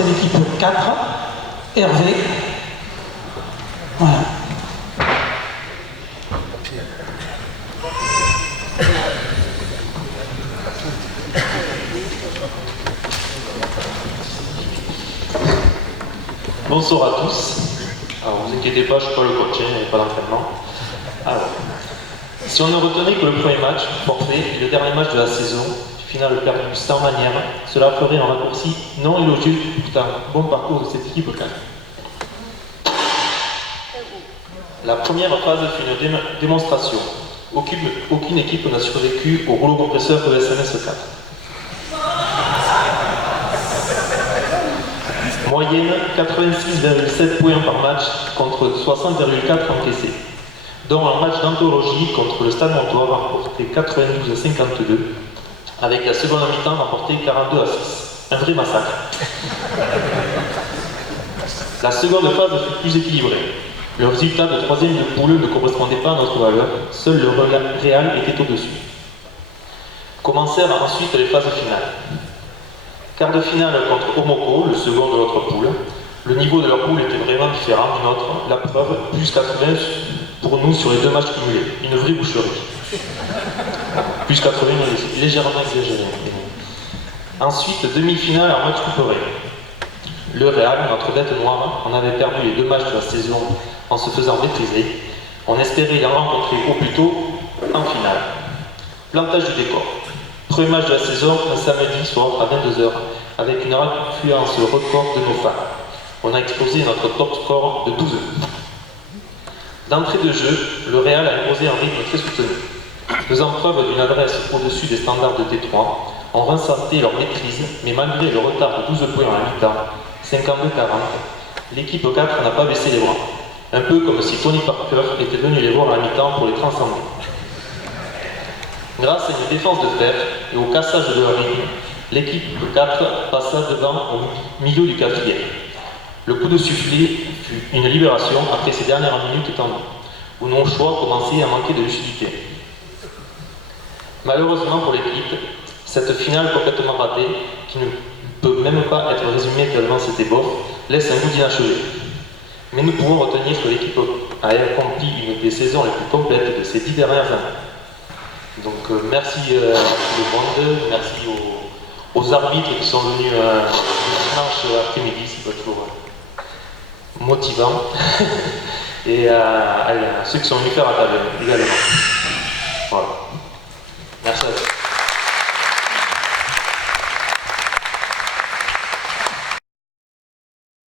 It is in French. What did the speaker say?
c'est l'équipe 4, Hervé. Voilà. Bonsoir à tous. Alors, vous inquiétez pas, je ne suis pas le coach, il n'y a pas d'entraînement. Alors, si on ne retenait que le premier match, forfait, et le dernier match de la saison, finale perdu sans manière, cela ferait un raccourci non élogieux pour un bon parcours de cette équipe 4. La première phase fut une démonstration. Aucune équipe n'a survécu au rouleau compresseur de SMS 4. Moyenne 86,7 points par match contre 60,4 encaissés, dont un match d'anthologie contre le Stade Montois remporté 92-52, avec la seconde mi-temps remportée 42-6. Un vrai massacre. La seconde phase fut plus équilibrée. Le résultat de troisième de poule ne correspondait pas à notre valeur, seul le Real était au-dessus. Commencèrent ensuite les phases finales. Quart de finale contre Omoko, le second de notre poule. Le niveau de leur poule était vraiment différent du nôtre. La preuve, plus 80 pour nous sur les deux matchs cumulés. Une vraie boucherie. Plus 80, légèrement exagéré. Ensuite, demi-finale en match couperé. Le Real, notre bête noire, en avait perdu les deux matchs de la saison en se faisant maîtriser. On espérait les rencontrer au plus tôt en finale. Plantage du décor. Premier match de la saison, un samedi soir à 22h, avec une affluence record de nos fans. On a explosé notre top score de 12. D'entrée de jeu, le Real a imposé un rythme très soutenu. Faisant preuve d'une adresse au-dessus des standards de T3, on ressentait leur maîtrise, mais malgré le retard de 12 points à la mi-temps, 52-40, l'équipe 4 n'a pas baissé les bras. Un peu comme si Tony Parker était venu les voir à la mi-temps pour les transcender. Grâce à une défense de fer et au cassage de leur rythme, l'équipe 4 passa devant au milieu du quatrième. Le coup de sifflet fut une libération après ces dernières minutes tendues, où nos choix commençaient à manquer de lucidité. Malheureusement pour l'équipe, cette finale complètement ratée, qui ne peut même pas être résumée tellement c'était beau, laisse un goût d'inachevé. Mais nous pouvons retenir que l'équipe a accompli une des saisons les plus complètes de ces 10 dernières années. Donc merci tout le monde, merci aux arbitres qui sont venus dimanche après-midi, c'est pas toujours motivant, et à ceux qui sont venus faire à table également. Voilà. Merci à tous.